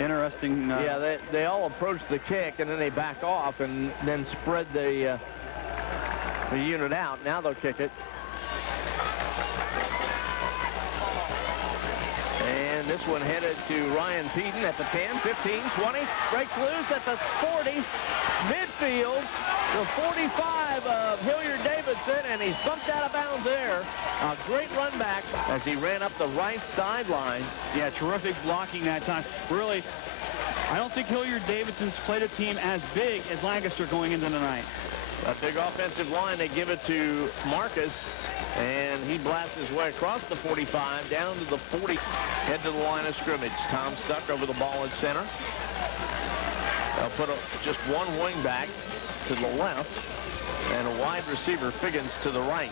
Interesting. Yeah, they all approach the kick, and then they back off and then spread the unit out. Now they'll kick it. And this one headed to Ryan Peden at the 10, 15, 20. Breaks loose at the 40. Midfield, the 45 of Hilliard Davidson, and he's bumped out of bounds there. A great run back as he ran up the right sideline. Yeah, terrific blocking that time. Really, I don't think Hilliard Davidson's played a team as big as Lancaster going into the night. A big offensive line. They give it to Marcus, and he blasts his way across the 45 down to the 40. Head to the line of scrimmage. Tom Stuck over the ball at center. They'll put just one wing back to the left and a wide receiver, Figgins, to the right.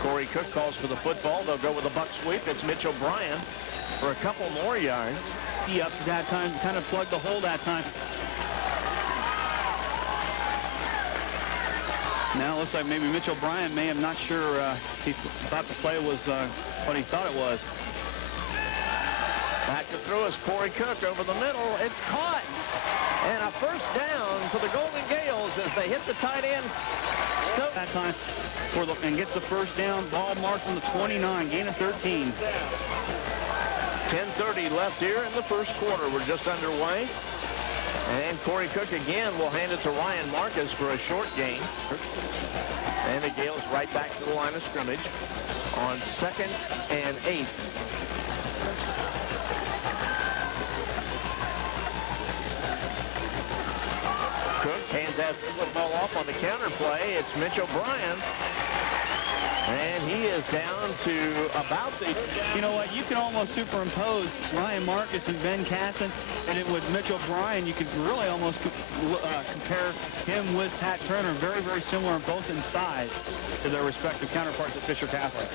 Corey Cook calls for the football. They'll go with a buck sweep. It's Mitch O'Brien for a couple more yards. He up that time, kind of plugged the hole that time. Now it looks like maybe Mitch O'Brien may have not sure he thought the play was what he thought it was. Back to throw is Corey Cook over the middle. It's caught. And a first down for the Golden Gales as they hit the tight end. That time and gets the first down. Ball marked on the 29. Gain of 13. 10:30 left here in the first quarter. We're just underway. And Corey Cook again will hand it to Ryan Marcus for a short gain. And the Gales right back to the line of scrimmage on 2nd and 8. Cook hands that football off on the counter play. It's Mitch O'Brien. And he is down to about the... You know what? You can almost superimpose Ryan Marcus and Ben Casson, and it with Mitch O'Brien, you could really almost compare him with Pat Turner. Very, very similar, both in size to their respective counterparts at Fisher Catholic.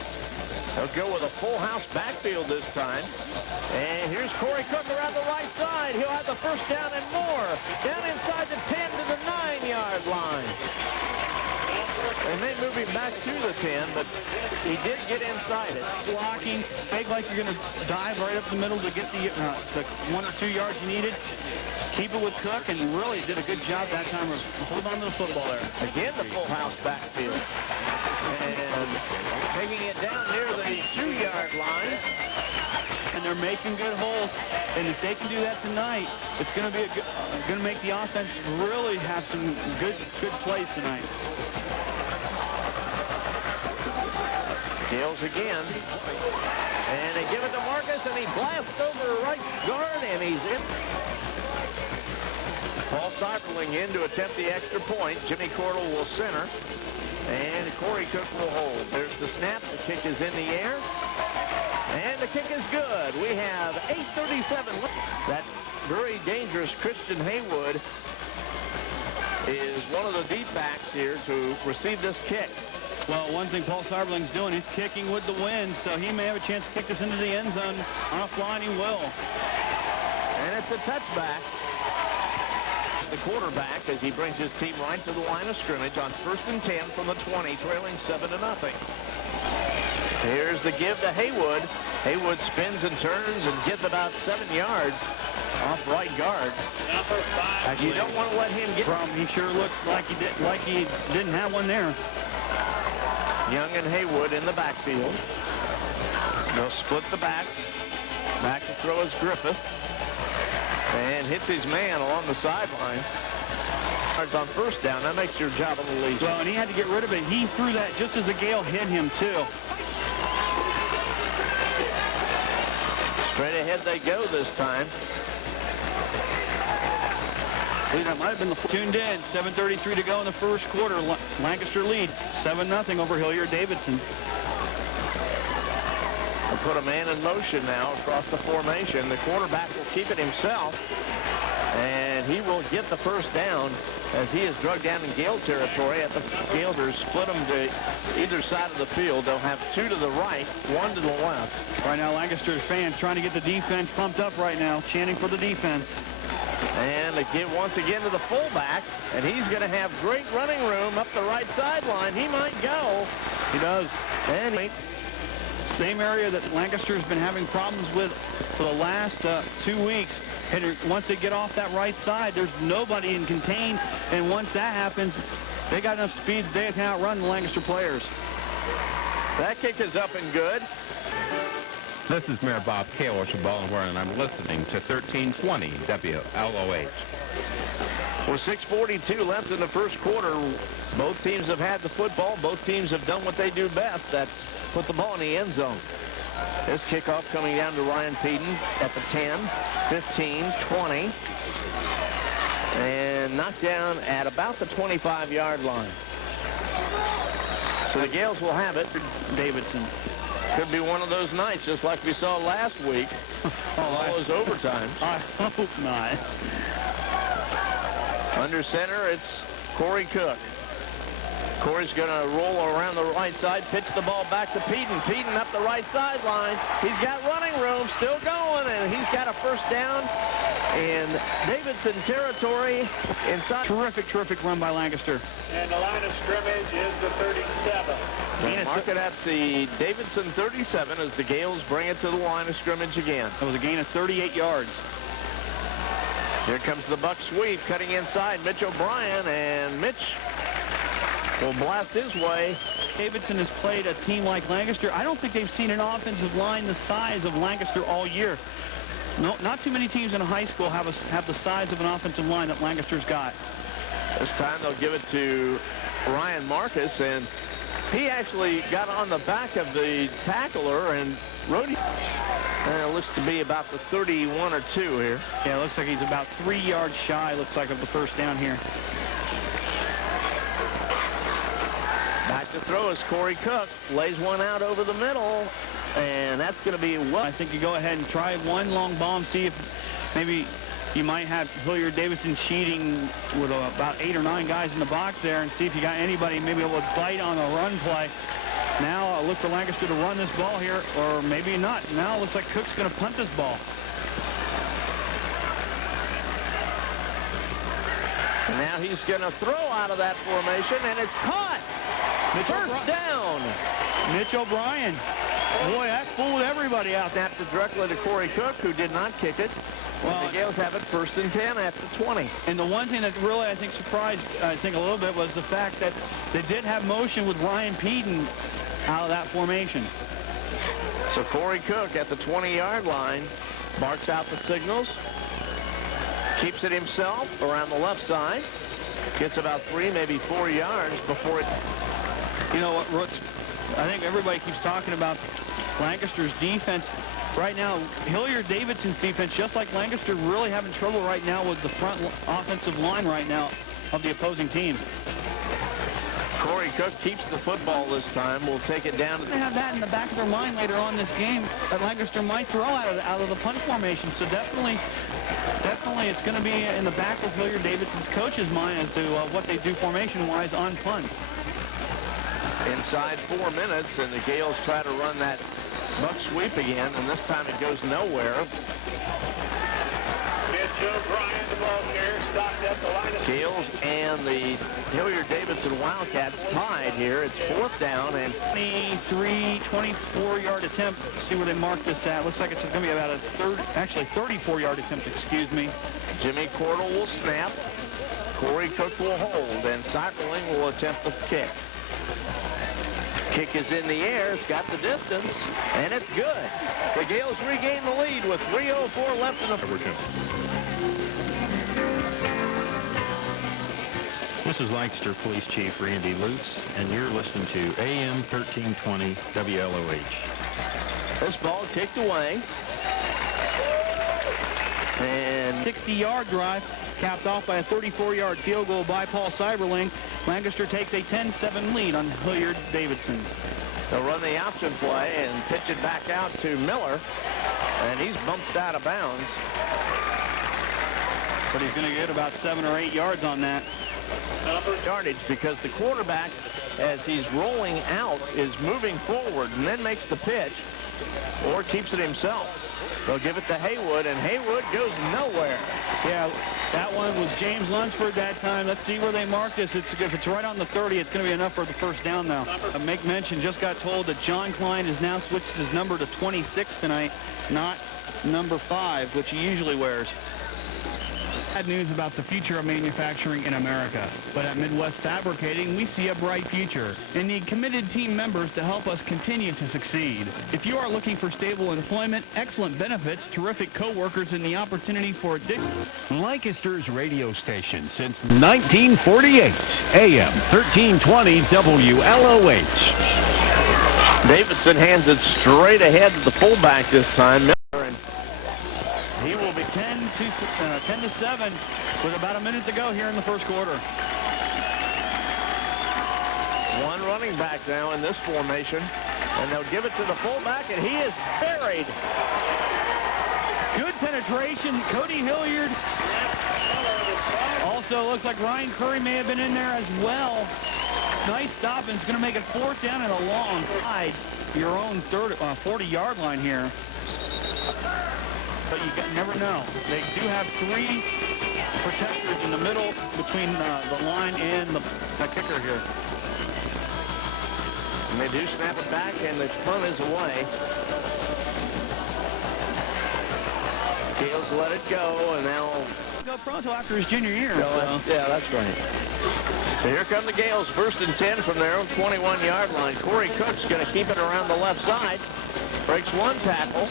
They'll go with a full house backfield this time. And here's Corey Cook around the right side. He'll have the first down and more. Down inside the 10 to the 9-yard line. They may move him back to the 10, but he did get inside it. Blocking, make like you're going to dive right up the middle to get the 1 or 2 yards you needed. Keep it with Cook, and he really did a good job that time of hold on to the football there. Again, the full house backfield. And taking it down near the 2-yard line. And they're making good holes. And if they can do that tonight, it's going to be going to make the offense really have some good plays tonight. Gales again. And they give it to Marcus, and he blasts over right guard, and he's in. Paul Seiferling in to attempt the extra point. Jimmy Cordell will center. And Corey Cook will hold. There's the snap. The kick is in the air. And the kick is good. We have 8:37. That very dangerous Christian Haywood is one of the deep backs here to receive this kick. Well, one thing Paul Seiferling's doing, he's kicking with the wind, so he may have a chance to kick this into the end zone on a fly, and he will. And it's a touchback. The quarterback as he brings his team right to the line of scrimmage on 1st and 10 from the 20, trailing 7-0. Here's the give to Haywood. Haywood spins and turns and gets about 7 yards off right guard. Actually, you don't want to let him get from. He sure looks like he didn't have one there. Young and Haywood in the backfield. They'll split the backs. Back to throw is Griffith. And hits his man along the sideline. On first down, that makes your job a little easier. Well, and he had to get rid of it. He threw that just as a Gale hit him, too. Straight ahead they go this time. I believe that might have been the tuned in. 7:33 to go in the first quarter. Lancaster leads 7-0 over Hilliard Davidson. They'll put a man in motion now across the formation. The quarterback will keep it himself, and he will get the first down as he is drugged down in Gale territory. At the Galers split them to either side of the field. They'll have 2 to the right, 1 to the left. Right now, Lancaster's fans trying to get the defense pumped up right now, chanting for the defense. And they give once again to the fullback, and he's going to have great running room up the right sideline. He might go. He does. And Same area that Lancaster's been having problems with for the last 2 weeks. And once they get off that right side, there's nobody in contain. And once that happens, they got enough speed that they can outrun the Lancaster players. That kick is up and good. This is Mayor Bob Kalish of Baltimore, and I'm listening to 1320 WLOH. With 6:42 left in the first quarter, both teams have had the football. Both teams have done what they do best. That's put the ball in the end zone. This kickoff coming down to Ryan Peden at the 10, 15, 20, and knocked down at about the 25-yard line. So the Gales will have it. Davidson. Could be one of those nights, just like we saw last week. All those overtimes. I hope not. Under center, it's Corey Cook. Corey's going to roll around the right side, pitch the ball back to Peden. Peden up the right sideline. He's got running room, still going, and he's got a first down in Davidson territory inside. Terrific run by Lancaster. And the line of scrimmage is the 37. They mark it at the Davidson 37 as the Gales bring it to the line of scrimmage again. It was a gain of 38 yards. Here comes the Buck sweep, cutting inside Mitch O'Brien, and Mitch will blast his way. Davidson has played a team like Lancaster. I don't think they've seen an offensive line the size of Lancaster all year. No, not too many teams in high school have the size of an offensive line that Lancaster's got. This time they'll give it to Ryan Marcus, and he actually got on the back of the tackler and rode. And it looks to be about the 31 or 2 here. Yeah, it looks like he's about 3 yards shy, looks like, of the first down here. Back to throw is Corey Cook. Lays one out over the middle, and that's going to be well. I think you go ahead and try one long bomb, see if maybe you might have Hilliard Davidson cheating with about 8 or 9 guys in the box there, and see if you got anybody maybe able to bite on a run play. Now look for Lancaster to run this ball here, or maybe not. Now it looks like Cook's going to punt this ball. And now he's going to throw out of that formation, and it's caught. First down. Mitch O'Brien. Boy, that fooled everybody out. Snapped it directly to Corey Cook, who did not kick it. Well, the Gales have it 1st and 10 at the 20. And the one thing that really, I think, surprised, a little bit was the fact that they did have motion with Ryan Peden out of that formation. So Corey Cook at the 20-yard line marks out the signals, keeps it himself around the left side, gets about 3, maybe 4 yards before it. You know what, I think everybody keeps talking about Lancaster's defense. Right now, Hilliard Davidson's defense, just like Lancaster, really having trouble right now with the front offensive line right now of the opposing team. Corey Cook keeps the football this time. We'll take it down. They have that in the back of their mind later on this game that Lancaster might throw out of the punt formation. So definitely it's going to be in the back of Hilliard Davidson's coach's mind as to what they do formation-wise on punts. Inside 4 minutes, and the Gales try to run that buck sweep again, and this time it goes nowhere. Mitch O'Brien, the ball carrier, stopped at the line of Gales and the Hilliard Davidson Wildcats tied here. It's 4th down and 24-yard attempt. See where they mark this at. Looks like it's going to be about a 34-yard attempt, excuse me. Jimmy Cordell will snap. Corey Cook will hold, and Cyberling will attempt the kick. Kick is in the air. It's got the distance, and it's good. The Gales regain the lead with 3:04 left in the first. This is Lancaster Police Chief Randy Lutz, and you're listening to AM 1320 WLOH. This ball kicked away. And 60-yard drive capped off by a 34-yard field goal by Paul Cyberling. Lancaster takes a 10-7 lead on Hilliard Davidson. They'll run the option play and pitch it back out to Miller, and he's bumped out of bounds. But he's going to get about 7 or 8 yards on that. Yardage because the quarterback, as he's rolling out, is moving forward and then makes the pitch or keeps it himself. They'll give it to Haywood, and Haywood goes nowhere. Yeah, that one was James Lunsford that time. Let's see where they mark this. If it's right on the 30, it's going to be enough for the first down now. Make mention, just got told that John Klein has now switched his number to 26 tonight, not number 5, which he usually wears. Bad news about the future of manufacturing in America, but at Midwest Fabricating we see a bright future and need committed team members to help us continue to succeed. If you are looking for stable employment, excellent benefits, terrific co-workers, and the opportunity for Lancaster's radio station since 1948, AM 1320 WLOH. Davidson hands it straight ahead to the fullback this time. He will be 10-7 with about a minute to go here in the first quarter. One running back now in this formation, and they'll give it to the fullback, and he is buried. Good penetration. Cody Hilliard. Also looks like Ryan Curry may have been in there as well. Nice stop, and it's going to make it 4th down and a long side. Your own 40-yard line here. But you never know. They do have 3 protectors in the middle between the line and the kicker here. And they do snap it back, and the punt is away. Gales let it go, and now Go pro until after his junior year. Yeah, that's right. So here come the Gales, 1st and 10 from their own 21-yard line. Corey Cook's going to keep it around the left side. Breaks 1 tackle.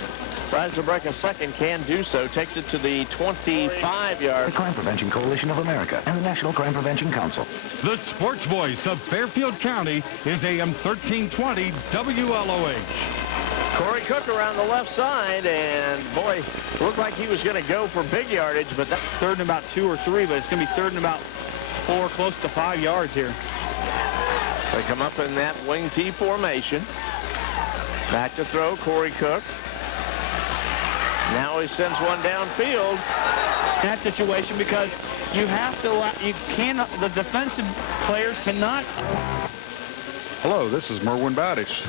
Tries to break a second, can do so. Takes it to the 25-yard. The Crime Prevention Coalition of America and the National Crime Prevention Council. The sports voice of Fairfield County is AM 1320 WLOH. Corey Cook around the left side, and boy, looked like he was going to go for big yardage, but that's 3rd and about 2 or 3, but it's going to be 3rd and about 4, close to 5 yards here. They come up in that wing T formation. Back to throw, Corey Cook. Now he sends one downfield. That situation, because you have to, you cannot, the defensive players cannot. Hello, this is Merwin Badish,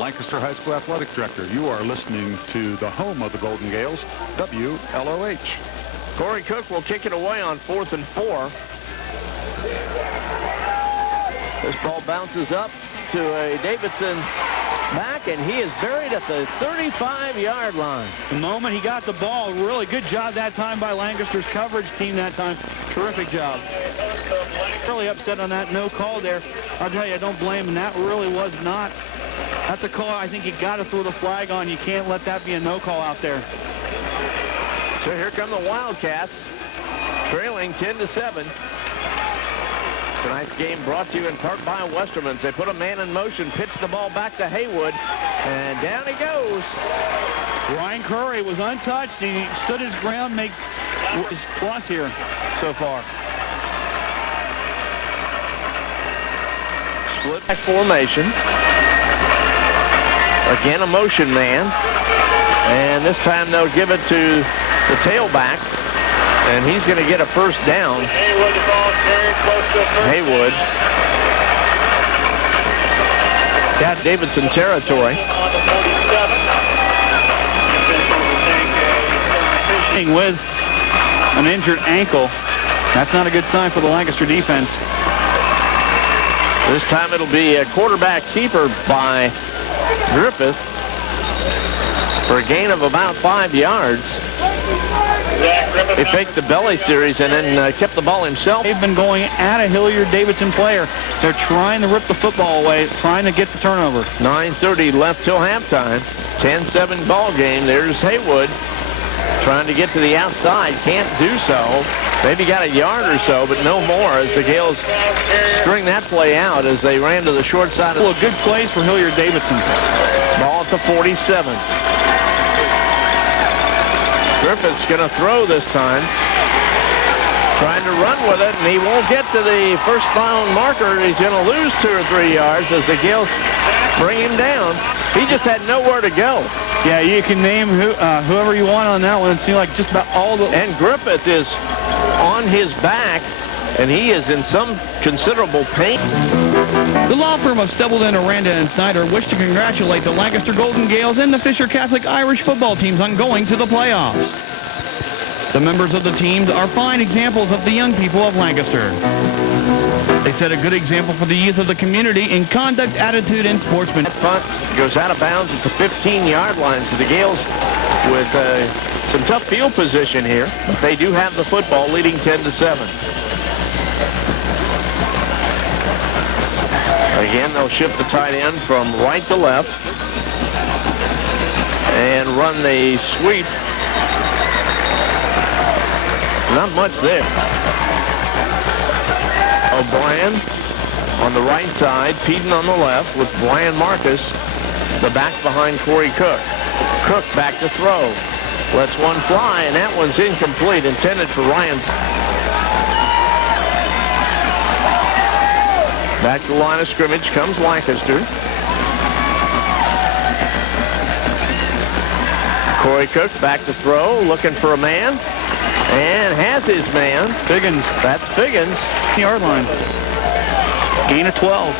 Lancaster High School Athletic Director. You are listening to the home of the Golden Gales, WLOH. Corey Cook will kick it away on 4th and 4. This ball bounces up to a Davidson back, and he is buried at the 35-yard line. The moment he got the ball, really good job that time by Lancaster's coverage team that time. Terrific job. Really upset on that no call there. I'll tell you, I don't blame him. That really was not. That's a call I think you got to throw the flag on. You can't let that be a no call out there. So here come the Wildcats, trailing 10-7. Tonight's game brought to you in part by Westerman's. They put a man in motion, pitch the ball back to Haywood, and down he goes. Ryan Curry was untouched. He stood his ground, make his plus here so far. Split back formation. Again, a motion man. And this time they'll give it to the tailback. And he's going to get a first down. Haywood, the ball carried close to first. Haywood. Got Davidson territory. On the 47. With an injured ankle. That's not a good sign for the Lancaster defense. This time it'll be a quarterback keeper by Griffith for a gain of about 5 yards. He faked the belly series and then kept the ball himself. They've been going at a Hilliard Davidson player. They're trying to rip the football away, trying to get the turnover. 9:30 left till halftime. 10-7 ball game. There's Haywood trying to get to the outside. Can't do so. Maybe got a yard or so, but no more as the Gales string that play out as they ran to the short side. Well, good plays for Hilliard Davidson. Ball at the 47. Griffith's going to throw this time. Trying to run with it, and he won't get to the first down marker. He's going to lose 2 or 3 yards as the Gales bring him down. He just had nowhere to go. Yeah, you can name whoever you want on that one. It seemed like just about all the... And Griffith is on his back, and he is in some considerable pain. The law firm of Stubblin, Aranda, and Snyder wish to congratulate the Lancaster Golden Gales and the Fisher Catholic Irish football teams on going to the playoffs. The members of the teams are fine examples of the young people of Lancaster. They set a good example for the youth of the community in conduct, attitude, and sportsmanship. Punt goes out of bounds at the 15-yard line. So the Gales with some tough field position here. But they do have the football, leading 10-7. Again, they'll shift the tight end from right to left and run the sweep. Not much there. O'Brien on the right side, Peden on the left with Brian Marcus, the back behind Corey Cook. Cook back to throw. Lets one fly, and that one's incomplete, intended for Ryan. Back to the line of scrimmage comes Lancaster. Corey Cook back to throw, looking for a man, and has his man. Figgins. That's Figgins. Yard line. Gain of 12.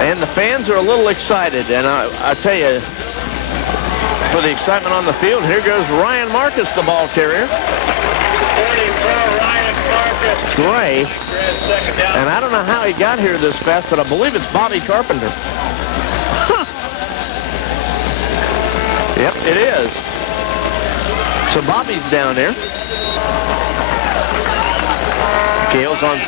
And the fans are a little excited, and I tell you, for the excitement on the field, here goes Ryan Marcus, the ball carrier. Gray. And I don't know how he got here this fast, but I believe it's Bobby Carpenter. Huh. Yep, it is. So Bobby's down there. Gales on.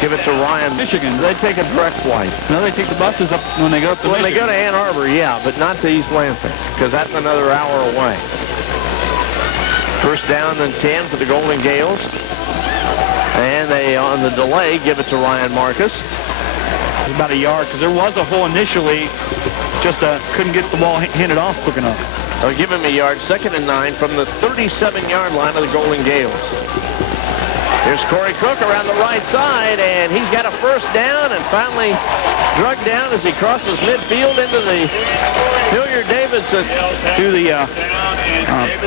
Give it to Ryan. Michigan. They take a direct flight. No, they take the buses up when they go up to When Michigan. they go to Ann Arbor, yeah, but not to East Lansing, because that's another hour away. First down and 10 for the Golden Gales. And they, on the delay, give it to Ryan Marcus. About a yard, because there was a hole initially, just couldn't get the ball handed off quick enough. They'll give him a yard, 2nd and 9 from the 37-yard line of the Golden Gales. Here's Corey Cook around the right side, and he's got a first down and finally drugged down as he crosses midfield into the Hilliard Davidson.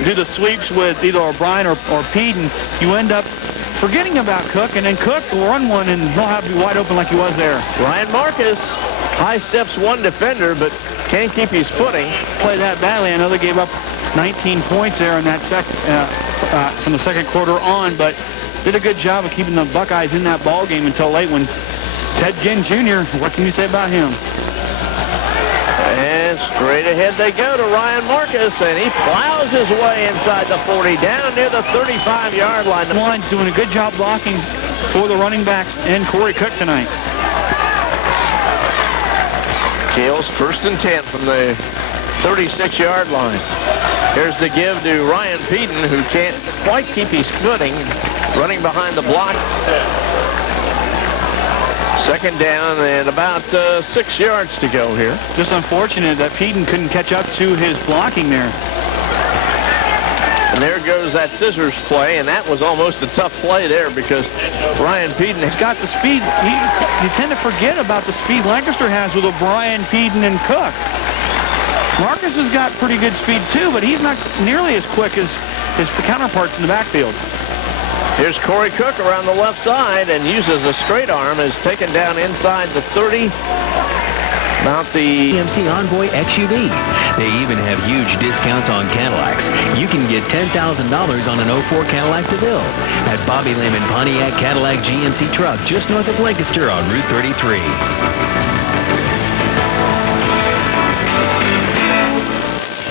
Do the sweeps with either O'Brien or Peden. You end up forgetting about Cook, and then Cook will run one, and he'll have to be wide open like he was there. Ryan Marcus high steps one defender, but can't keep his footing. Play that badly. I know they gave up 19 points there in that from the second quarter on, but did a good job of keeping the Buckeyes in that ball game until late when Ted Ginn Jr., what can you say about him? And straight ahead they go to Ryan Marcus, and he plows his way inside the 40, down near the 35-yard line. The line's doing a good job blocking for the running backs and Corey Cook tonight. Gales 1st and 10 from the 36-yard line. Here's the give to Ryan Peden, who can't quite keep his footing, running behind the block. 2nd down and about 6 yards to go here. Just unfortunate that Peden couldn't catch up to his blocking there. And there goes that scissors play, and that was almost a tough play there because Ryan Peden has got the speed. You tend to forget about the speed Lancaster has with O'Brien, Peden, and Cook. Marcus has got pretty good speed too, but he's not nearly as quick as his counterparts in the backfield. Here's Corey Cook around the left side and uses a straight arm, is taken down inside the 30. About the GMC Envoy XUV. They even have huge discounts on Cadillacs. You can get $10,000 on an 04 Cadillac DeVille at Bobby Lehman Pontiac Cadillac GMC Truck just north of Lancaster on Route 33.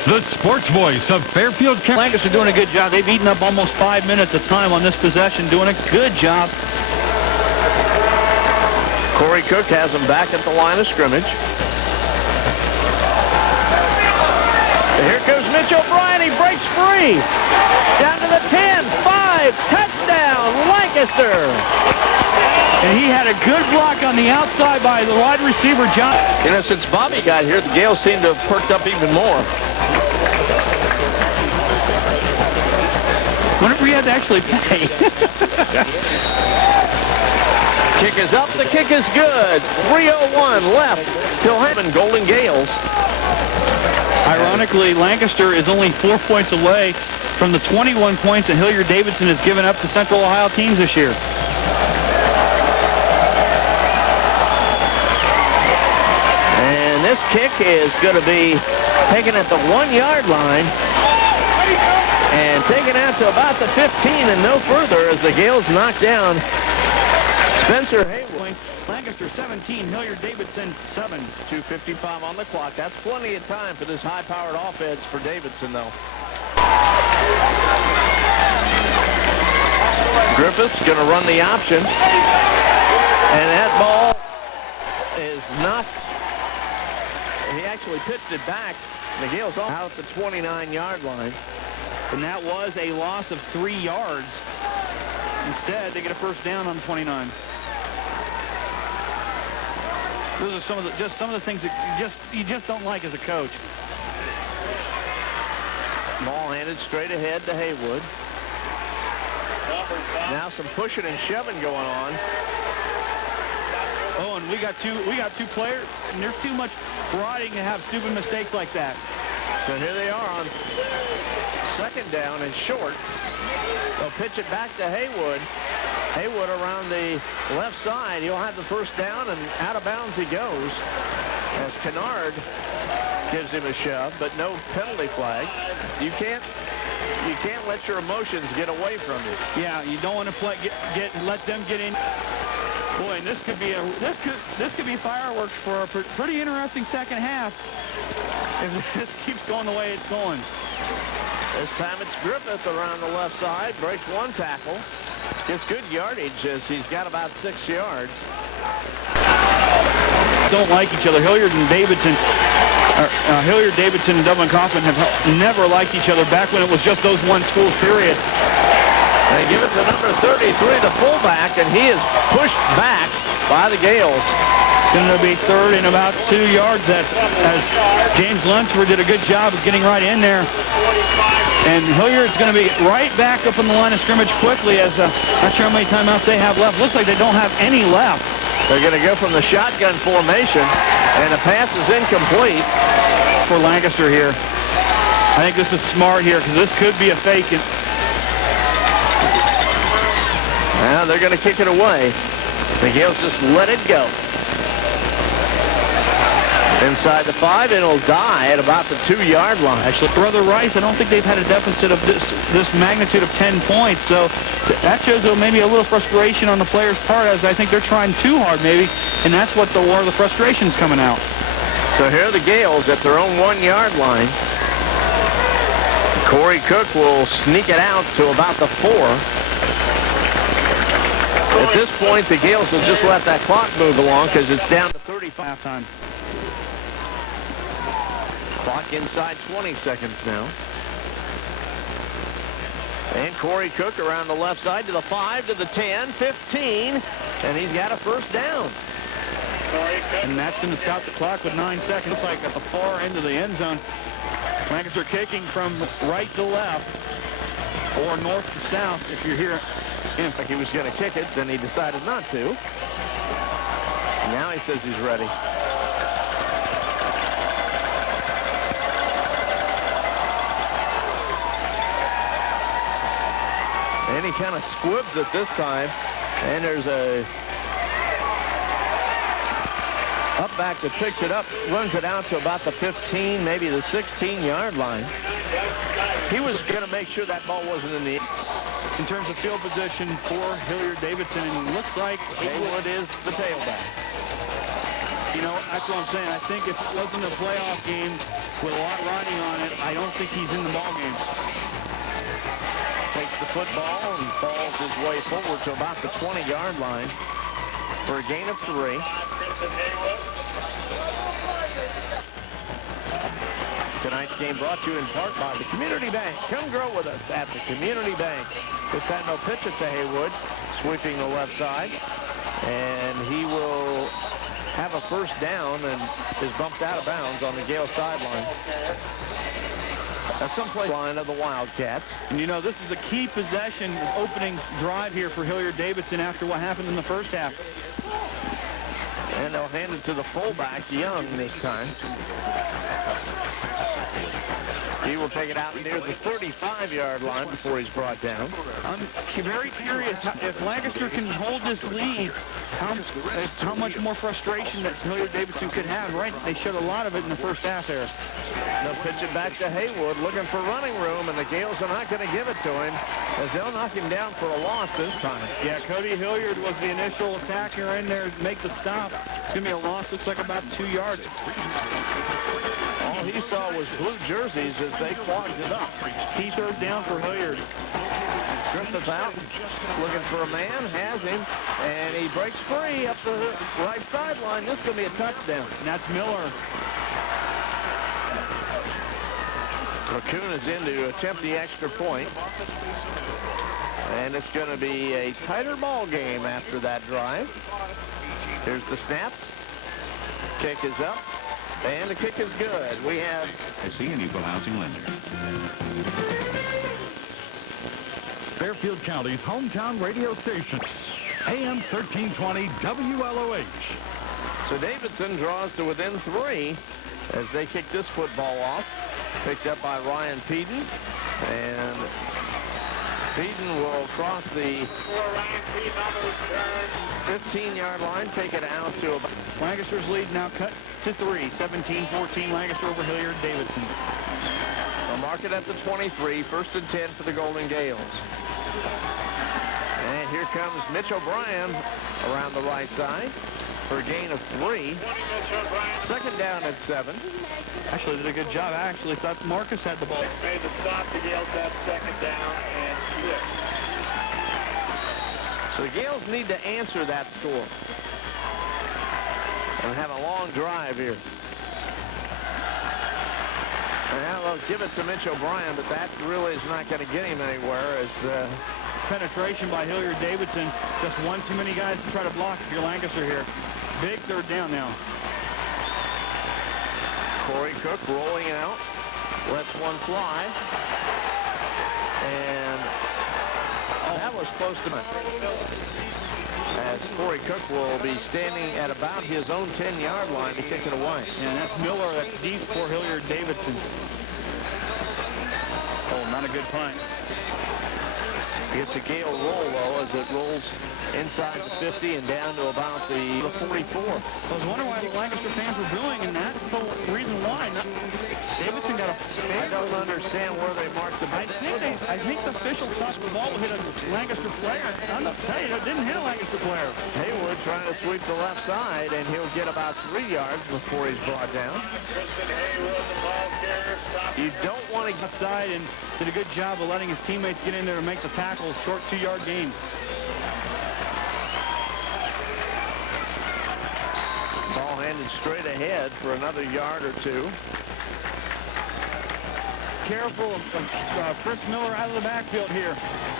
The sports voice of Fairfield County. Lancaster doing a good job. They've eaten up almost 5 minutes of time on this possession, doing a good job. Corey Cook has him back at the line of scrimmage. Here goes Mitch O'Brien. He breaks free. Down to the 10, 5, touchdown, Lancaster. And he had a good block on the outside by the wide receiver, John. You know, since Bobby got here, the Gales seem to have perked up even more. Whenever you had to actually pay. Kick is up. The kick is good. 3:01 left till Hammond Golden Gales. Ironically, Lancaster is only 4 points away from the 21 points that Hilliard Davidson has given up to Central Ohio teams this year. this kick is going to be taken at the 1-yard line and taken out to about the 15 and no further as the Gales knock down Spencer Haywood. Lancaster 17, Hilliard Davidson 7. 2:55 on the clock. That's plenty of time for this high-powered offense for Davidson, though. Griffith's going to run the option. And that ball is not... He actually pitched it back. The Gales out at the 29-yard line. And that was a loss of 3 yards. Instead, they get a first down on 29. Those are some of the things that you just don't like as a coach. Ball handed straight ahead to Haywood. Now some pushing and shoving going on. Oh, and we got two players, and there's too much riding to have stupid mistakes like that. So here they are on second down and short. They'll pitch it back to Haywood. Haywood around the left side. He'll have the first down, and out of bounds he goes as Kennard gives him a shove, but no penalty flag. You can't let your emotions get away from you. Yeah, you don't want to let them get in. Boy, and this could be fireworks for a pretty interesting second half if this keeps going the way it's going. This time it's Griffith around the left side, breaks one tackle, gets good yardage as he's got about 6 yards. Don't like each other. Hilliard, Davidson, and Dublin Coffin have never liked each other back when it was just those one school period. They give it to number 33, the fullback, and he is pushed back by the Gales. It's going to be third and about 2 yards as James Lunsford did a good job of getting right in there. And Hilliard's going to be right back up on the line of scrimmage quickly as not sure how many timeouts they have left. Looks like they don't have any left. They're going to go from the shotgun formation, and the pass is incomplete for Lancaster here. I think this is smart here because this could be a fake. Now they're going to kick it away. The Gales just let it go. Inside the 5, and it'll die at about the 2-yard line. Actually, Brother Rice, I don't think they've had a deficit of this magnitude of 10 points. So that shows maybe a little frustration on the players' part, as I think they're trying too hard maybe, and that's what where the frustration's coming out. So here are the Gales at their own 1-yard line. Corey Cook will sneak it out to about the 4. At this point, the Gales will just let that clock move along because it's down to 35 halftime. Clock inside 20 seconds now. And Corey Cook around the left side to the 5, to the 10, 15, and he's got a first down. And that's going to stop the clock with 9 seconds. Looks like at the far end of the end zone. Lancaster kicking from right to left or north to south if you're here. In fact, he was going to kick it, then he decided not to. Now he says he's ready. And he kind of squibs it this time. And there's a up back that picks it up, runs it out to about the 15, maybe the 16-yard line. He was going to make sure that ball wasn't in the... In terms of field position for Hilliard Davidson, and it looks like Haywood is the tailback. You know, that's what I'm saying. I think if it wasn't a playoff game with a lot riding on it, I don't think he's in the ball game. Takes the football and falls his way forward to about the 20-yard line for a gain of 3. Tonight's game brought to you in part by the Community Bank. Come grow with us at the Community Bank. This time they'll pitch it to Haywood, sweeping the left side, and he will have a first down and is bumped out of bounds on the Gale sideline. That's someplace line of the Wildcats. And you know, this is a key possession, opening drive here for Hilliard Davidson after what happened in the first half. And they'll hand it to the fullback, Young, this time. He will take it out near the 35-yard line before he's brought down. I'm very curious if Lancaster can hold this lead, how much more frustration that Hilliard Davidson could have, right? They showed a lot of it in the first half there. They'll pitch it back to Haywood, looking for running room, and the Gales are not going to give it to him, as they'll knock him down for a loss this time. Yeah, Cody Hilliard was the initial attacker in there to make the stop. It's going to be a loss, looks like about 2 yards. All he saw was blue jerseys as they clogged it up. Key third down for Hilliard. Griffith out, looking for a man, has him, and he breaks free up the right sideline. This is going to be a touchdown. And that's Miller. Raccoon is in to attempt the extra point. And it's going to be a tighter ball game after that drive. Here's the snap. Kick is up. And the kick is good. We have... I see an equal housing lender. Fairfield County's hometown radio station, AM 1320 WLOH. So Davidson draws to within 3 as they kick this football off. Picked up by Ryan Peden. And Peden will cross the 15-yard line, take it out to about... Lancaster's lead now cut to 3. 17-14, Lancaster over Hilliard Davidson. They'll mark it at the 23, 1st and 10 for the Golden Gales. And here comes Mitch O'Brien around the right side for a gain of 3. 2nd down at 7. Actually did a good job. I actually thought Marcus had the ball. Made the stop. The Gales have 2nd down and 6. So the Gales need to answer that score and have a long drive here. And now they'll give it to Mitch O'Brien, but that really is not going to get him anywhere as penetration by Hilliard Davidson. Just one too many guys to try to block if you're Lancaster here. Big 3rd down now. Corey Cook rolling out. Lets one fly. And that was close to me. As Corey Cook will be standing at about his own 10-yard line to kick it away. And that's Miller. That's deep for Hilliard Davidson. Oh, not a good punt. It's a Gale roll, though, as it rolls inside the 50 and down to about the 44. I was wondering why the Lancaster fans were booing, and that's the reason why. Davidson got a... I don't understand where they marked the... I think the official thought the ball would hit a Lancaster player. I'm not telling you, it didn't hit a Lancaster player. Haywood trying to sweep the left side, and he'll get about 3 yards before he's brought down. You don't want to... Outside and did a good job of letting his teammates get in there and make the tackle. Short 2-yard gain. Ball handed straight ahead for another yard or 2. Careful of Chris Miller out of the backfield here.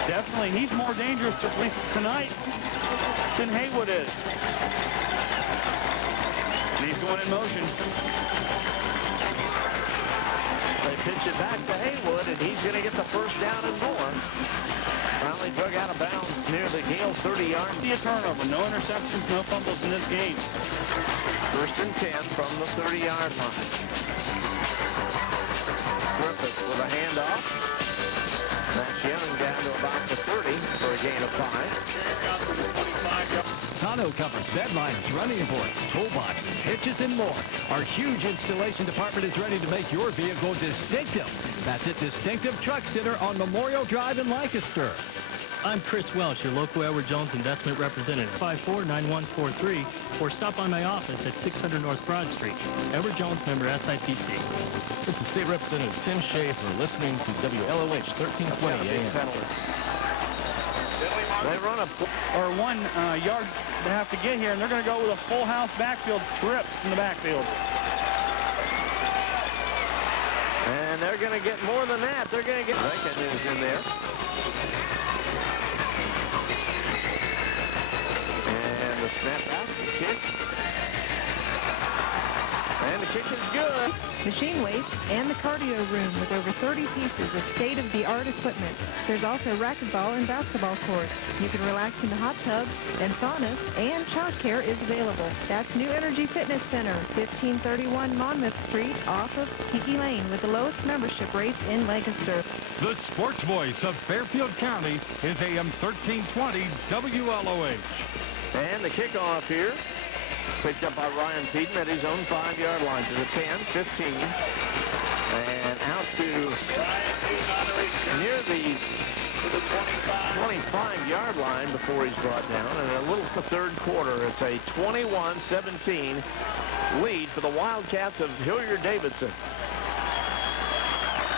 Definitely, he's more dangerous, at least tonight, than Haywood is. He's going in motion. They pitch it back to Haywood, and he's going to get the 1st down and more. Finally dug out of bounds near the Gale 30-yard. See a turnover. No interceptions, no fumbles in this game. 1st and 10 from the 30-yard line. Griffith with a handoff. That's Young down to about the 30 for a gain of 5. Tonneau covers deadlines, running boards, toolboxes, hitches, and more. Our huge installation department is ready to make your vehicle distinctive. That's at Distinctive Truck Center on Memorial Drive in Lancaster. I'm Chris Welsh, your local Edward Jones investment representative. 54-9143, or stop by my office at 600 North Broad Street. Edward Jones, member SIPC. This is State Representative Tim Schaefer listening to WLOH 1320 AM. They run a... Or 1 yard they have to get here, and they're going to go with a full house backfield. Trips in the backfield. And they're going to get more than that. They're going to get... Rankin is in there. And the snap out, the kick. And the kick is good. Machine weights and the cardio room with over 30 pieces of state-of-the-art equipment. There's also racquetball and basketball courts. You can relax in the hot tubs and saunas, and childcare is available. That's New Energy Fitness Center, 1531 Monmouth Street, off of Tiki Lane, with the lowest membership rates in Lancaster. The sports voice of Fairfield County is AM 1320 WLOH. And the kickoff here, picked up by Ryan Peden at his own 5-yard line to the 10, 15, and out to near the 25-yard line before he's brought down. And a little the third quarter, it's a 21-17 lead for the Wildcats of Hilliard Davidson.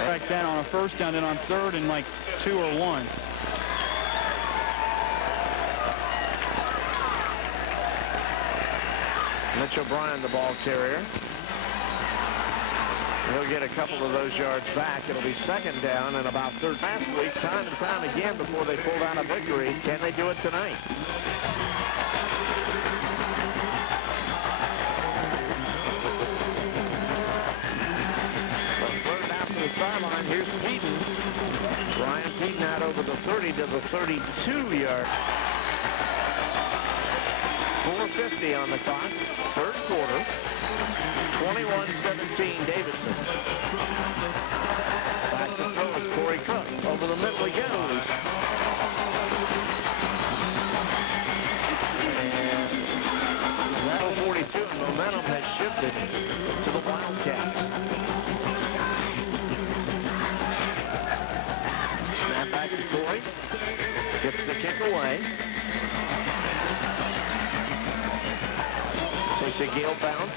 Like that on a first down, then on third and like 2 or 1. Mitch O'Brien, the ball carrier. He'll get a couple of those yards back. It'll be second down and about third. Last week, time and time again before they pulled out a victory. Can they do it tonight? Third out to the sideline. Here's Peden. Ryan Peden out over the 30 to the 32-yard. 4:50 on the clock. Third quarter. 21-17 Davidson. Back to throw is Corey Cook. Over the middle he goes. And level 42 and momentum has shifted to the Wildcats. Snap back to Corey. Gets the kick away. Takes a Gale bounce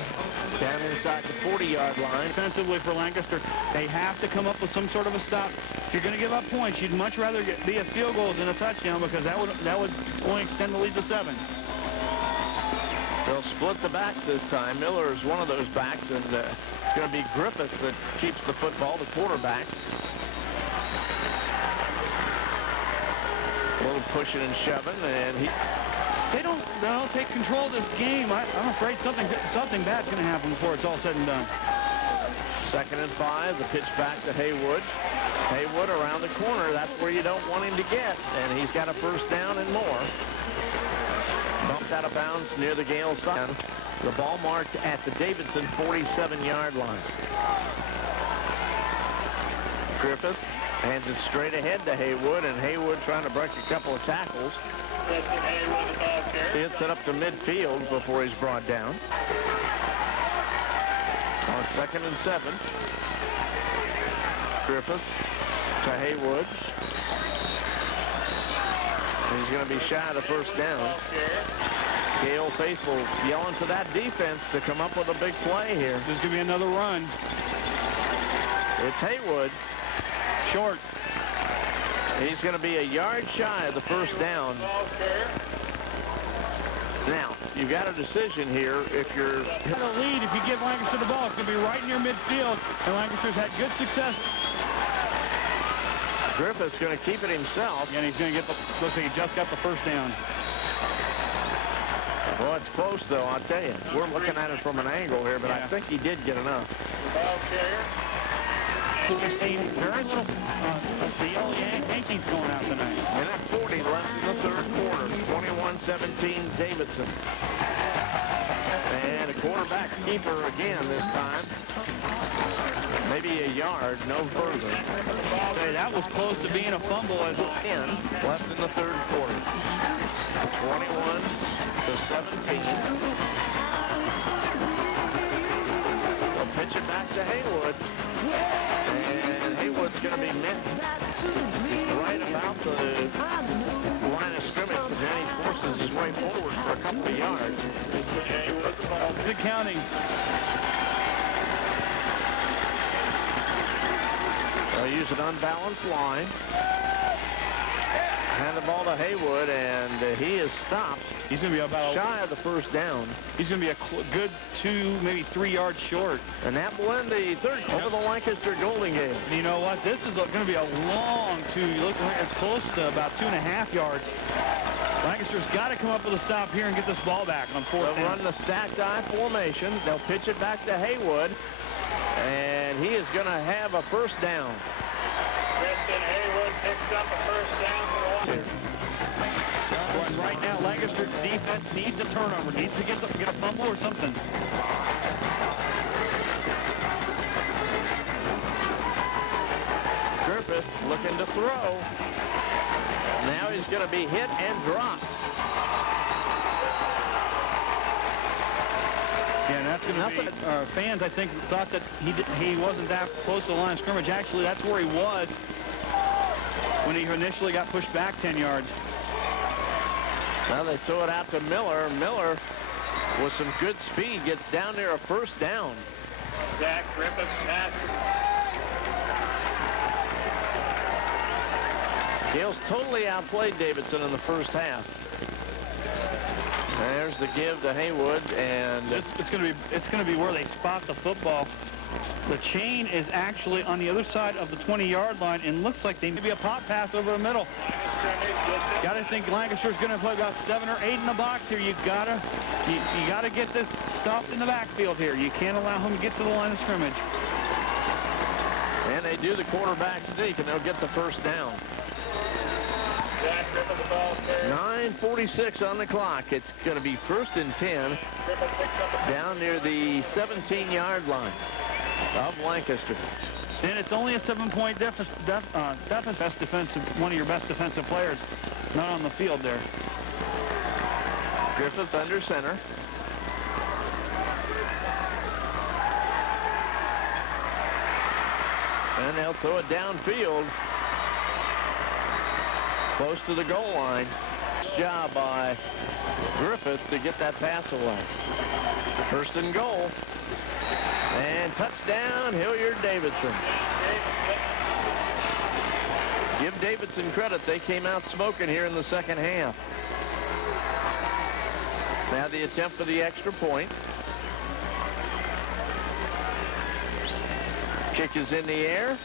down inside the 40-yard line. Defensively for Lancaster, they have to come up with some sort of a stop. If you're going to give up points, you'd much rather be a field goal than a touchdown, because that would only extend the lead to 7. They'll split the backs this time. Miller is one of those backs, and it's going to be Griffith that keeps the football, the quarterback. A little pushing and shoving, and They don't take control of this game. I'm afraid something bad's going to happen before it's all said and done. 2nd and 5, the pitch back to Haywood. Haywood around the corner. That's where you don't want him to get. And he's got a first down and more. Bumped out of bounds near the Gale side. The ball marked at the Davidson 47-yard line. Griffith hands it straight ahead to Haywood, and Haywood trying to break a couple of tackles. It's set up to midfield before he's brought down. On 2nd and 7. Griffith to Haywood. He's going to be shy of the first down. Gale faithful yelling to that defense to come up with a big play here. There's going to be another run. It's Haywood. Short. He's going to be a yard shy of the first down. Now, you've got a decision here. If you're in a lead, if you give Lancaster the ball, it's going to be right near midfield, and Lancaster's had good success. Griffith's going to keep it himself. And he's going to get the, looks like he just got the first down. Well, it's close, though, I'll tell you. We're looking at it from an angle here, but I think he did get enough. We've seen very little the yellow Yankees going out tonight. And at 40 left in the third quarter. 21-17 Davidson. And a quarterback keeper again this time. Maybe a yard, no further. Say, that was close to being a fumble as it left in the third quarter. 21-17. They'll pitch it back to Haywood. And Haywood's going to be met right about the line of scrimmage, but then he forces his way forward for a couple of yards. Good counting. They'll use an unbalanced line. Hand the ball to Haywood, and he is stopped. He's going to be about shy of the first down. He's going to be a good 2, maybe 3 yards short. And that will end the third over the Lancaster Golden Gate. You know what? This is going to be a long 2. You look, it's close to about 2.5 yards. Lancaster's got to come up with a stop here and get this ball back on fourth. They'll run the stacked I formation. They'll pitch it back to Haywood. And he is going to have a first down. Kristen Haywood picks up a first down for the But right now, Lancaster's defense needs a turnover, needs to get a fumble or something. Griffith looking to throw. Now he's going to be hit and dropped. Yeah, and that's going to be, fans, I think, thought that he wasn't that close to the line of scrimmage. Actually, that's where he was when he initially got pushed back 10 yards. Now they throw it out to Miller. Miller, with some good speed, gets down there a first down. Zach Griffith pass. Gales totally outplayed Davidson in the first half. There's the give to Haywood, and it's going to be where they spot the football. The chain is actually on the other side of the 20-yard line, and looks like they may be a pop pass over the middle. Got to think Lancaster's going to play about 7 or 8 in the box here. You gotta get this stopped in the backfield here. You can't allow him to get to the line of scrimmage. And they do the quarterback sneak, and they'll get the first down. 9:46 on the clock. It's going to be 1st and 10 down near the 17-yard line of Lancaster. And it's only a 7-point deficit. Best defensive, one of your best defensive players, not on the field there. Griffith under center. And they'll throw it downfield. Close to the goal line. Job by Griffith to get that pass away. 1st and goal. And touchdown, Hilliard Davidson. Give Davidson credit. They came out smoking here in the second half. Now the attempt for the extra point. Kick is in the air.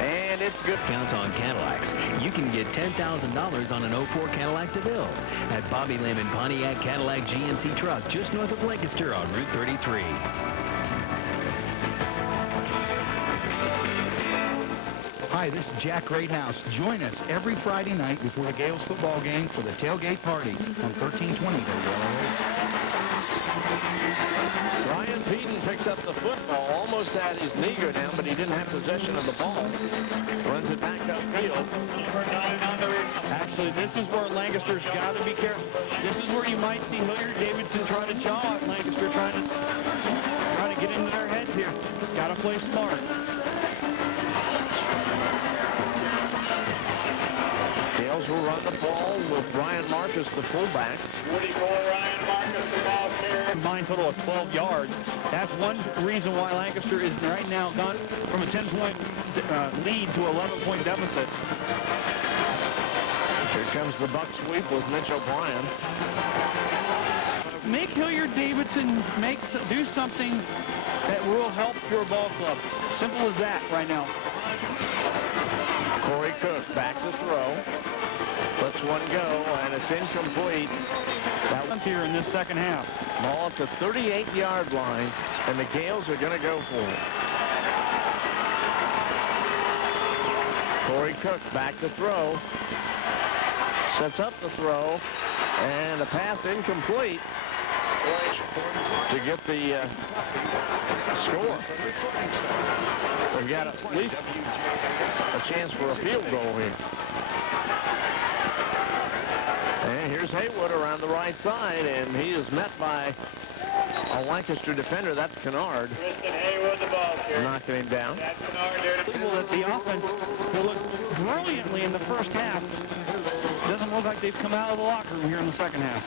And it's good. Counts on Cadillacs. You can get $10,000 on an 04 Cadillac DeVille at Bobby Lemon Pontiac Cadillac GMC truck just north of Lancaster on Route 33. Hi, this is Jack Greathouse. Join us every Friday night before the Gales football game for the tailgate party on 1320 WLOH. Ryan Peden picks up the football, almost had his knee go down, but he didn't have possession of the ball. Runs it back upfield. Actually, this is where Lancaster's got to be careful. This is where you might see Hilliard Davidson try to jaw at Lancaster, trying to get into their heads here. Got to play smart. Gales will run the ball with Ryan Marcus, the fullback. 44, Ryan Marcus, the ball carrier. Combined total of 12 yards. That's one reason why Lancaster is right now gone from a 10-point lead to 11-point deficit. Here comes the buck sweep with Mitch O'Brien. Make Hilliard Davidson do something that will help your ball club. Simple as that right now. Corey Cook back to throw. Lets one go, and it's incomplete. That one's here in this second half. Ball at the 38-yard line, and the Gales are going to go for it. Corey Cook back to throw. Sets up the throw, and a pass incomplete to get the score. We've got at least a chance for a field goal here. And here's Haywood around the right side, and he is met by a Lancaster defender. That's Kennard. Kristen Haywood, the ball carrier. Knocking him down. That's Kennard there. That the offense will look brilliantly in the first half. Doesn't look like they've come out of the locker room here in the second half.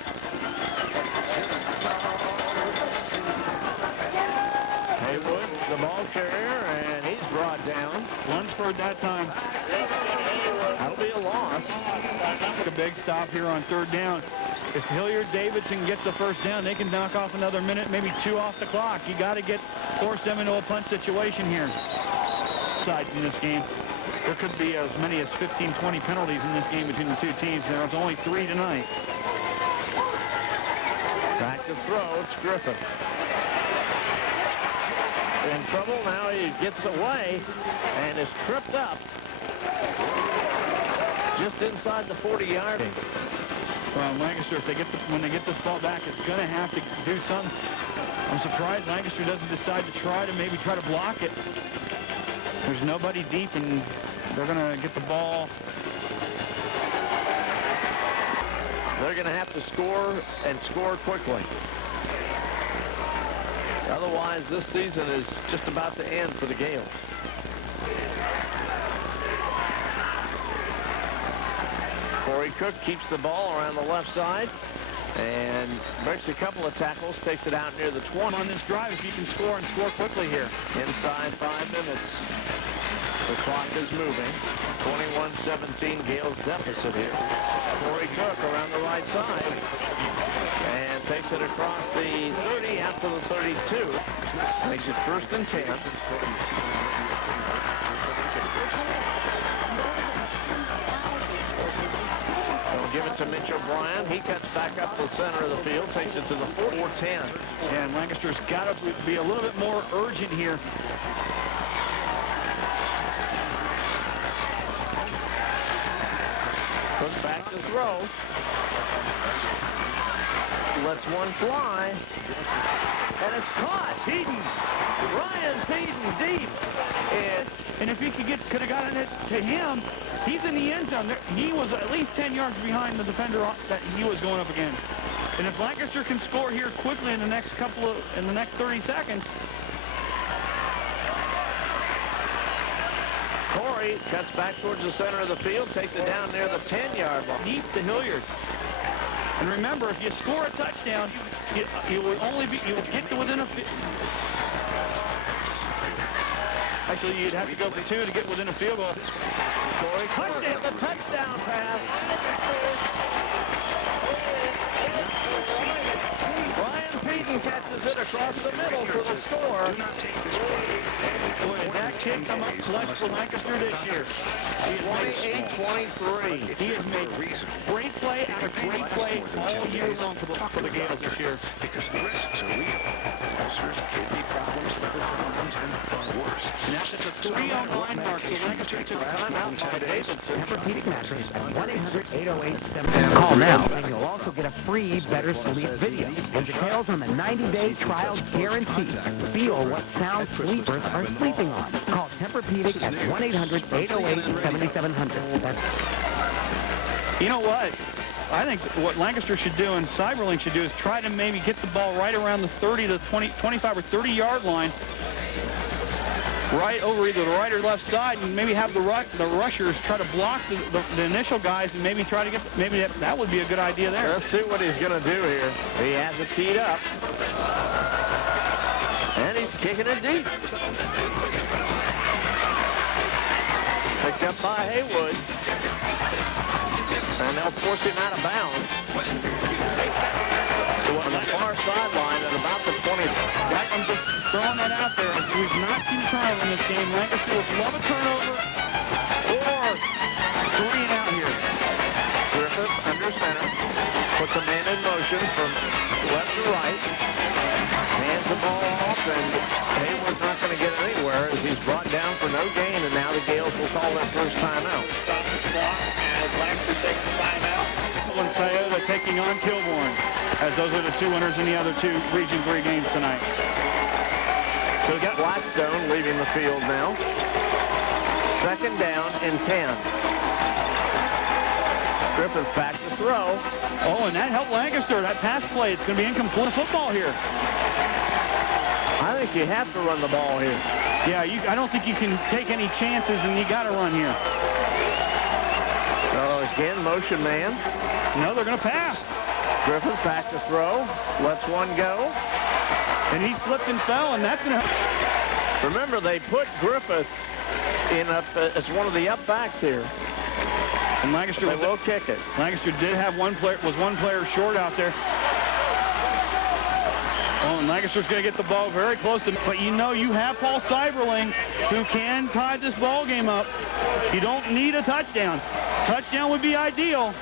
Haywood, the ball carrier, and he's brought down. Lunsford that time. That'll be a loss. A big stop here on 3rd down. If Hilliard Davidson gets the first down, they can knock off another minute, maybe 2 off the clock. You got to force them into a punt situation here. Sides in this game. there could be as many as 15, 20 penalties in this game between the two teams. There's only 3 tonight. Back to throw. It's Griffith. In trouble. Now he gets away and is tripped up just inside the 40-yard line. Well, Lancaster, if they get when they get this ball back, it's going to have to do something. I'm surprised Lancaster doesn't decide to try to block it. There's nobody deep, and they're going to get the ball. They're going to have to score and score quickly. Otherwise, this season is just about to end for the Gales. Corey Cook keeps the ball around the left side and breaks a couple of tackles, takes it out near the 20. On this drive, if you can score and score quickly here. Inside 5 minutes. The clock is moving. 21-17 Gales deficit here. Corey Cook around the right side and takes it across the 30 out to the 32. Makes it 1st and 10. They'll give it to Mitch O'Brien. He cuts back up the center of the field, takes it to the 4-10. And Lancaster's got to be a little bit more urgent here. Cook back to throw. Lets one fly. And it's caught. Peden. Ryan Peden deep. And if he could have gotten it to him, he's in the end zone. He was at least 10 yards behind the defender that he was going up against. And if Lancaster can score here quickly in the next 30 seconds. Corey cuts back towards the center of the field, takes it down near the 10-yard line. Deep to Hilliard. And remember, if you score a touchdown, you will get to within a... Actually, you'd have to go for 2 to get within a field goal. Corey touchdown, the touchdown pass. Ryan Peden catches it across the middle for the score. Boy, did that kid come up clutch for Lancaster this year. 28-23. He has made great play after great play all year long for the Gales this year. Because the risks are real. Ulcers, kidney problems, liver problems, and worse. Now it's a 3-on-9 mark, so Lancaster took time out by Davidson. Tempur-Pedic mattress at 1-800-808-7700. Call now, and you'll also get a free Better Sleep video with details on the 90-day trial guarantee. Feel what sound sleepers are sleeping on. Call Tempur-Pedic at 1-800-808-7700. You know what? I think what Lancaster should do and Cyberlink should do is try to maybe get the ball right around the 30 to 25 or 30-yard line, right over either the right or left side, and maybe have the rushers try to block the initial guys and maybe try to get, that would be a good idea there. Let's see what he's going to do here. He has it teed up. And he's kicking it deep. Picked up by Haywood. And they'll force him out of bounds. So on the far sideline at about the 20. I'm just throwing that out there. We've not seen turnover in this game. Lancaster would love a turnover or 3 and out here. Griffith under center. Puts a man in motion from left to right. Hands the ball off, and Hayward's not going to get anywhere as he's brought down for no gain, and now the Gales will call their first timeout. Stop the clock as Lancaster takes the timeout. And Sayota taking on Kilbourne, as those are the 2 winners in the other 2 Region 3 games tonight. So we got Blackstone leaving the field now. 2nd down and 10. Griffith back to throw. Oh, and that helped Lancaster. That pass play, it's going to be incomplete football here. I think you have to run the ball here. Yeah, I don't think you can take any chances, and you got to run here. So again, motion man. No, they're going to pass. Griffith back to throw. Lets one go. And he slipped and fell, and that's going to help. Remember, they put Griffith in up as one of the up backs here. And Lancaster will kick it. Lancaster did have one player short out there. Well, and Lancaster's going to get the ball very close to, but you know you have Paul Cyberling who can tie this ball game up. You don't need a touchdown. Touchdown would be ideal,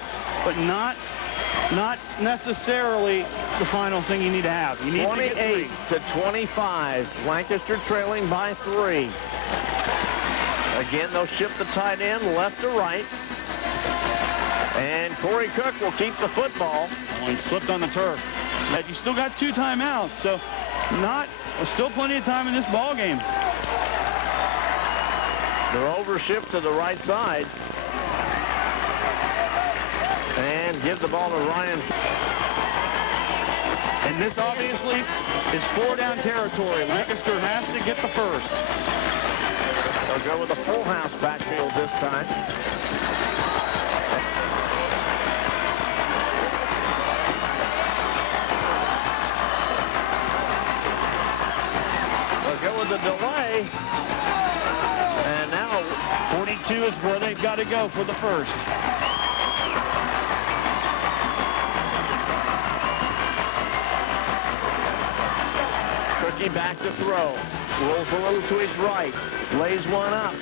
but not necessarily the final thing you need to have. You need 28 to 25. Lancaster trailing by 3. Again, they'll shift the tight end left to right. And Corey Cook will keep the football. Oh, he slipped on the turf. But you still got 2 timeouts, so still plenty of time in this ball game. They'll overshift to the right side. And give the ball to Ryan. And this obviously is 4-down territory. Lancaster has to get the first. They'll go with a full house backfield this time. They'll go with the delay. And now 42 is where they've got to go for the first. Cookie back to throw. Rolls a little to his right. Lays one up.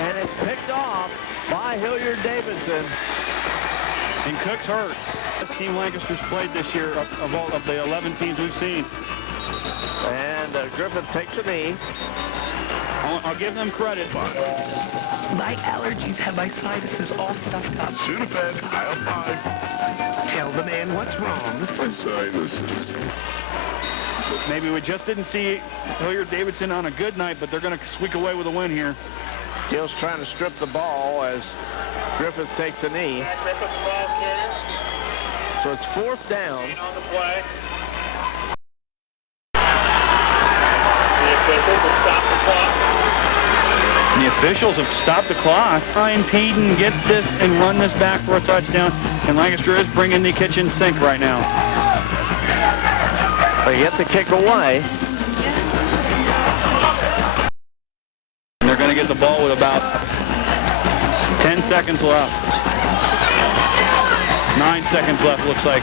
And it's picked off by Hilliard Davidson. And Cook's hurt. This team Lancaster's played this year of all of the 11 teams we've seen. And Griffith takes a knee. I'll give them credit. My allergies have my sinuses all stuffed up. Sudafed, aisle 5. Tell the man what's wrong. My sinuses. Maybe we just didn't see Hilliard Davidson on a good night, but they're going to squeak away with a win here. Gill's trying to strip the ball as Griffith takes a knee. So it's 4th down. On the play. The officials have stopped the clock. Ryan Peden get this and run this back for a touchdown. And Lancaster is bringing the kitchen sink right now. They get the kick away. And they're going to get the ball with about 10 seconds left. 9 seconds left, looks like.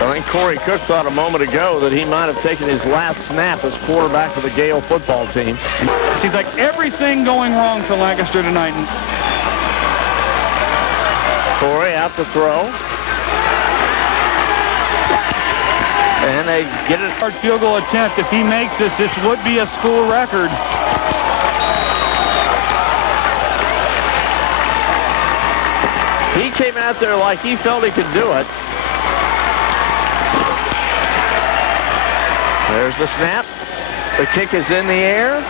I think Corey Cook thought a moment ago that he might have taken his last snap as quarterback for the Gale football team. It seems like everything going wrong for Lancaster tonight. Corey out to throw. And they get it. Hard field goal attempt. If he makes this would be a school record. He came out there like he felt he could do it. There's the snap. The kick is in the air.